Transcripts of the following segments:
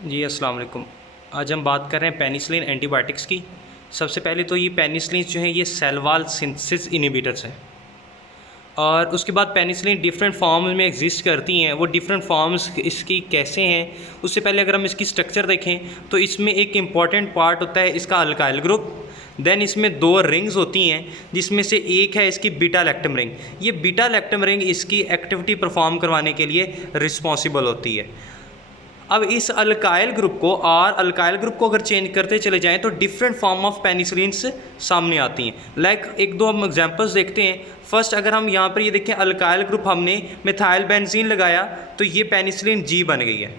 जी अस्सलाम वालेकुम। आज हम बात कर रहे हैं पेनिसिलिन एंटीबायोटिक्स की। सबसे पहले तो ये पेनिसिलिन जो है ये सेल वॉल सिंथेसिस इनहिबिटर्स हैं और उसके बाद पेनिसिलिन डिफरेंट फॉर्म्स में एग्जिस्ट करती हैं। वो डिफरेंट फॉर्म्स इसकी कैसे हैं, उससे पहले अगर हम इसकी स्ट्रक्चर देखें तो इसमें एक इम्पॉर्टेंट पार्ट होता है इसका अल्काइल ग्रुप। देन इसमें दो रिंग्स होती हैं जिसमें से एक है इसकी बीटा लैक्टम रिंग। ये बीटा लैक्टम रिंग इसकी एक्टिविटी परफॉर्म करवाने के लिए रिस्पॉन्सिबल होती है। अब इस अल्काइल ग्रुप को और अल्काइल ग्रुप को अगर चेंज करते चले जाएं तो डिफरेंट फॉर्म ऑफ पेनिसिलिन्स सामने आती हैं। लाइक एक दो हम एग्जांपल्स देखते हैं। फर्स्ट अगर हम यहाँ पर ये देखें अल्काइल ग्रुप हमने मिथाइल बेंजीन लगाया तो ये पेनिसिलिन जी बन गई है,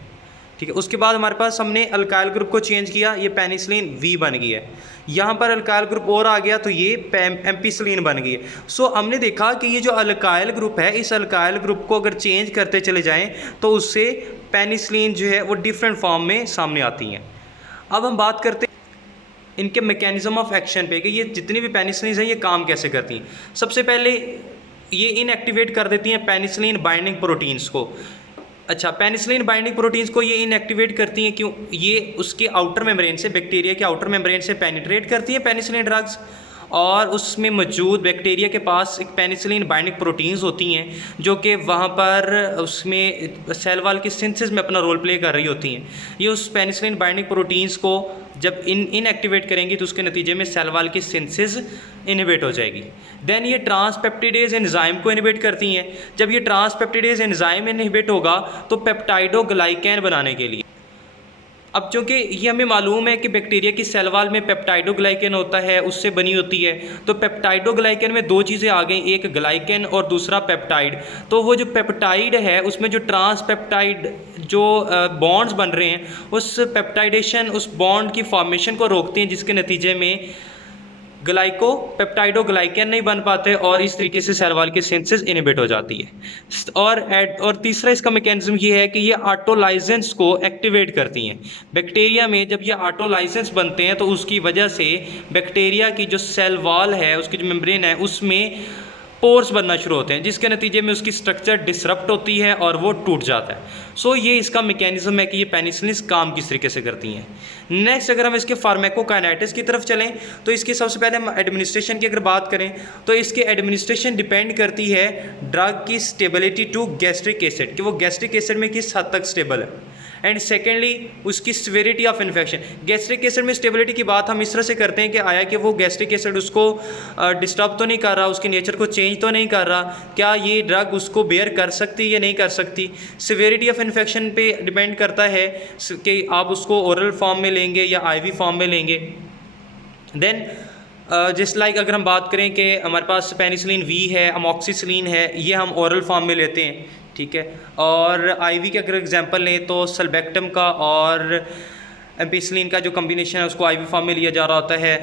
ठीक है। उसके बाद हमारे पास हमने अल्काइल ग्रुप को चेंज किया, ये पेनिसिलिन वी बन गई है। यहाँ पर अल्काइल ग्रुप और आ गया तो ये एम्पिसिलिन बन गई है। सो हमने देखा कि ये जो अल्काइल ग्रुप है इस अल्काइल ग्रुप को अगर चेंज करते चले जाएं तो उससे पेनिसिलिन जो है वो डिफरेंट फॉर्म में सामने आती हैं। अब हम बात करते हैं इनके मैकेनिज्म ऑफ एक्शन पे कि ये जितनी भी पेनिसिलिन हैं ये काम कैसे करती हैं। सबसे पहले ये इनएक्टिवेट कर देती हैं पेनिसिलिन बाइंडिंग प्रोटीन्स को। अच्छा, पेनिसिलिन बाइंडिंग प्रोटीन्स को ये इनएक्टिवेट करती हैं क्यों? ये उसके आउटर मेम्ब्रेन से, बैक्टीरिया के आउटर मेम्ब्रेन से पेनिट्रेट करती हैं पेनिसिलिन ड्रग्स और उसमें मौजूद बैक्टीरिया के पास एक पेनिसिलिन बाइंडिंग प्रोटीन्स होती हैं जो कि वहाँ पर उसमें सेल वॉल की सिंथेसिस में अपना रोल प्ले कर रही होती हैं। ये उस पेनिसिलिन बाइंडिंग प्रोटीन्स को जब इनएक्टिवेट करेंगी तो उसके नतीजे में सेल वॉल की सिंथेसिस इनहिबिट हो जाएगी। देन ये ट्रांसपेप्टिडेज एंजाइम को इनहिबिट करती हैं। जब ये ट्रांसपेप्टिडेज एंजाइम इनहिबिट होगा तो पेप्टाइडोग्लाइकैन बनाने के लिए, अब चूँकि ये हमें मालूम है कि बैक्टीरिया की सेल वॉल में पेप्टाइडोग्लाइकन होता है, उससे बनी होती है। तो पेप्टाइडोग्लाइकन में दो चीज़ें आ गई, एक ग्लाइकन और दूसरा पेप्टाइड। तो वो जो पेप्टाइड है उसमें जो ट्रांसपेप्टाइड जो बॉन्ड्स बन रहे हैं उस पेप्टाइडेशन उस बॉन्ड की फॉर्मेशन को रोकते हैं, जिसके नतीजे में पेप्टाइडोग्लाइकन नहीं बन पाते और इस तरीके से सेल वॉल की सिंथेसिस इनहिबिट हो जाती है। और तीसरा इसका मैकेनिज्म ये है कि ये ऑटोलाइजेंस को एक्टिवेट करती हैं। बैक्टीरिया में जब ये ऑटोलाइजेंस बनते हैं तो उसकी वजह से बैक्टीरिया की जो सेल वॉल है, उसकी जो मेम्ब्रेन है, उसमें पोर्स बनना शुरू होते हैं, जिसके नतीजे में उसकी स्ट्रक्चर डिसरप्ट होती है और वो टूट जाता है। सो ये इसका मैकेनिज्म है कि ये पेनिसिलिन काम किस तरीके से करती हैं। नेक्स्ट अगर हम इसके फार्माकोकाइनेटिक्स की तरफ चलें तो इसकी सबसे पहले हम एडमिनिस्ट्रेशन की अगर बात करें तो इसकी एडमिनिस्ट्रेशन डिपेंड करती है ड्रग की स्टेबिलिटी टू गैस्ट्रिक एसिड, कि वो गैस्ट्रिक एसिड में किस हद तक स्टेबल है। एंड सेकेंडली उसकी severity of infection. Gastric acid में स्टेबिलिटी की बात हम इस तरह से करते हैं कि आया कि वो गैस्ट्रिक एसिड उसको डिस्टर्ब तो नहीं कर रहा, उसके नेचर को चेंज तो नहीं कर रहा, क्या ये ड्रग उसको बेयर कर सकती है या नहीं कर सकती। सिविरिटी ऑफ इन्फेक्शन पे डिपेंड करता है कि आप उसको ओरल फॉर्म में लेंगे या आईवी फॉर्म में लेंगे। देन जस्ट लाइक अगर हम बात करें कि हमारे पास पेनिसिलिन वी है, अमोक्सिसिलिन है, ये हम ओरल फॉर्म में लेते हैं, ठीक है। और आईवी के अगर एग्जांपल लें तो सल्बेक्टम का और एम्पिसिलिन का जो कम्बिनेशन है उसको आईवी फॉर्म में लिया जा रहा होता है।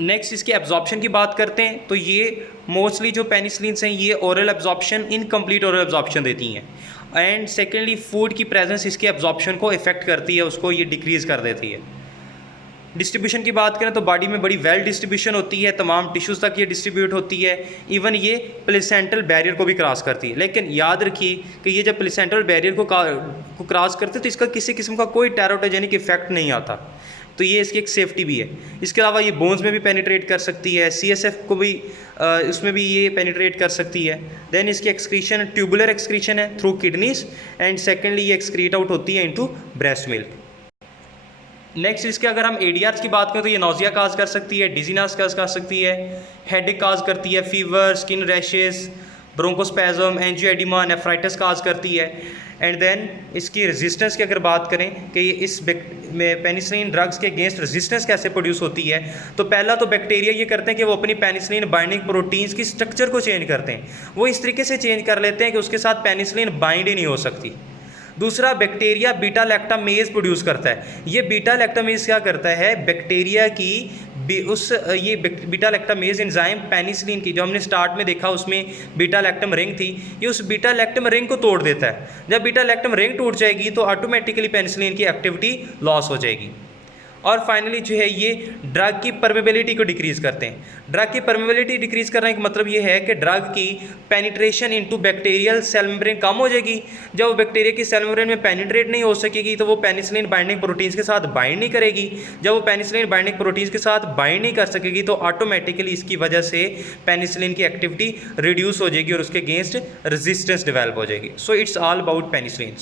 नेक्स्ट इसकी एब्जॉर्प्शन की बात करते हैं तो ये मोस्टली जो पेनिसिलिन्स हैं ये oral absorption, incomplete oral absorption देती हैं। एंड सेकेंडली फूड की प्रेजेंस इसकी एब्जॉर्प्शन को इफेक्ट करती है, उसको ये डिक्रीज़ कर देती है। डिस्ट्रीब्यूशन की बात करें तो बॉडी में बड़ी वेल डिस्ट्रीब्यूशन होती है, तमाम टिश्यूज़ तक ये डिस्ट्रीब्यूट होती है। इवन ये प्लेसेंटल बैरियर को भी क्रॉस करती है। लेकिन याद रखिए कि ये जब प्लेसेंटल बैरियर को क्रॉस करते हैं तो इसका किसी किस्म का कोई टेराटोजेनिक इफेक्ट नहीं आता, तो ये इसकी एक सेफ्टी भी है। इसके अलावा ये बोन्स में भी पेनिट्रेट कर सकती है, CSF को भी उसमें भी ये पेनिट्रेट कर सकती है। देन इसकी एक्सक्रीशन ट्यूबुलर एक्सक्रीशन है थ्रू किडनीज एंड सेकेंडली ये एक्सक्रीट आउट होती है इनटू ब्रेस्ट मिल्क। नेक्स्ट इसके अगर हम ADRs की बात करें तो ये नोजिया काज कर सकती है, डिजीनेस काज कर सकती है, हेडेक काज करती है, fever, skin rashes, bronchospasm, angioedema, nephritis cause करती है। एंड देन इसकी रेजिस्टेंस की अगर बात करें कि ये इस पेनिसिलिन ड्रग्स के अगेंस्ट रेजिस्टेंस कैसे प्रोड्यूस होती है, तो पहला तो बैक्टीरिया ये करते हैं कि वो अपनी पेनिसिलिन बाइंडिंग प्रोटीन्स की स्ट्रक्चर को चेंज करते हैं। वो इस तरीके से चेंज कर लेते हैं कि उसके साथ पेनिसिलिन बाइंड ही नहीं हो सकती। दूसरा, बैक्टीरिया बीटा लैक्टामेज प्रोड्यूस करता है। ये बीटा लैक्टामेज क्या करता है, बैक्टीरिया की ये बीटा लैक्टामेज एंजाइम पेनिसिलिन की जो हमने स्टार्ट में देखा उसमें बीटा लैक्टम रिंग थी, ये उस बीटा लैक्टम रिंग को तोड़ देता है। जब बीटा लैक्टम रिंग टूट जाएगी तो ऑटोमेटिकली पेनिसिलिन की एक्टिविटी लॉस हो जाएगी। और फाइनली जो है ये ड्रग की परमेबिलिटी को डिक्रीज़ करते हैं। ड्रग की परमेबिलिटी डिक्रीज़ करने का मतलब ये है कि ड्रग की penetration into bacterial cell membrane कम हो जाएगी। जब वो बैक्टीरिया की सेल मेम्ब्रेन में पेनिट्रेट नहीं हो सकेगी तो वो पेनिसिलिन बाइंडिंग प्रोटीन्स के साथ बाइंड नहीं करेगी। जब वो पेनिसिलिन बाइंडिंग प्रोटीन्स के साथ बाइंड नहीं कर सकेगी तो ऑटोमेटिकली इसकी वजह से पेनिसिलिन की एक्टिविटी रिड्यूस हो जाएगी और उसके अगेंस्ट रेजिस्टेंस डेवलप हो जाएगी। So it's all about penicillin.